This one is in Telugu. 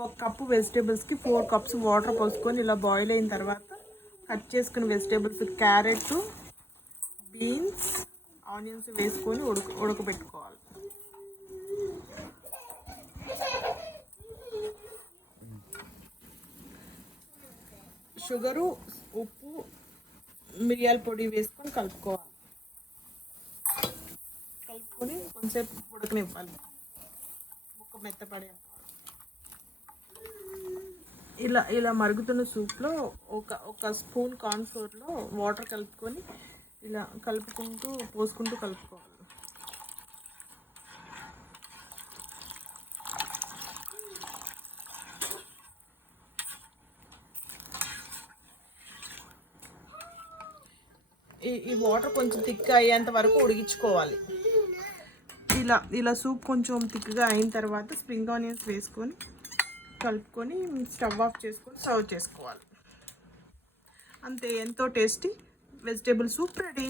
ఒక కప్పు వెజిటేబుల్స్కి 4 కప్స్ వాటర్ పోసుకొని ఇలా బాయిల్ అయిన తర్వాత కట్ చేసుకున్న వెజిటేబుల్స్ క్యారెట్, బీన్స్, ఆనియన్స్ వేసుకొని ఉడకబెట్టుకోవాలి. షుగరు, ఉప్పు, మిరియాల పొడి వేసుకొని కలుపుకోవాలి. కలుపుకొని కొంచెంసేపు ఉడకనివ్వాలి, ముక్క మెత్తపడే. ఇలా మరుగుతున్న సూప్లో ఒక స్పూన్ కార్న్ఫ్లోర్లో వాటర్ కలుపుకొని ఇలా పోసుకుంటూ కలుపుకోవాలి. ఈ వాటర్ కొంచెం థిక్గా అయ్యేంత వరకు ఉడికించుకోవాలి. ఇలా సూప్ కొంచెం థిక్గా అయిన తర్వాత స్ప్రింగ్ ఆనియన్స్ వేసుకొని కలుపుకొని స్టవ్ ఆఫ్ చేసుకొని సర్వ్ చేసుకోవాలి. అంతే, ఎంతో టేస్టీ వెజిటేబుల్ సూప్ రెడీ.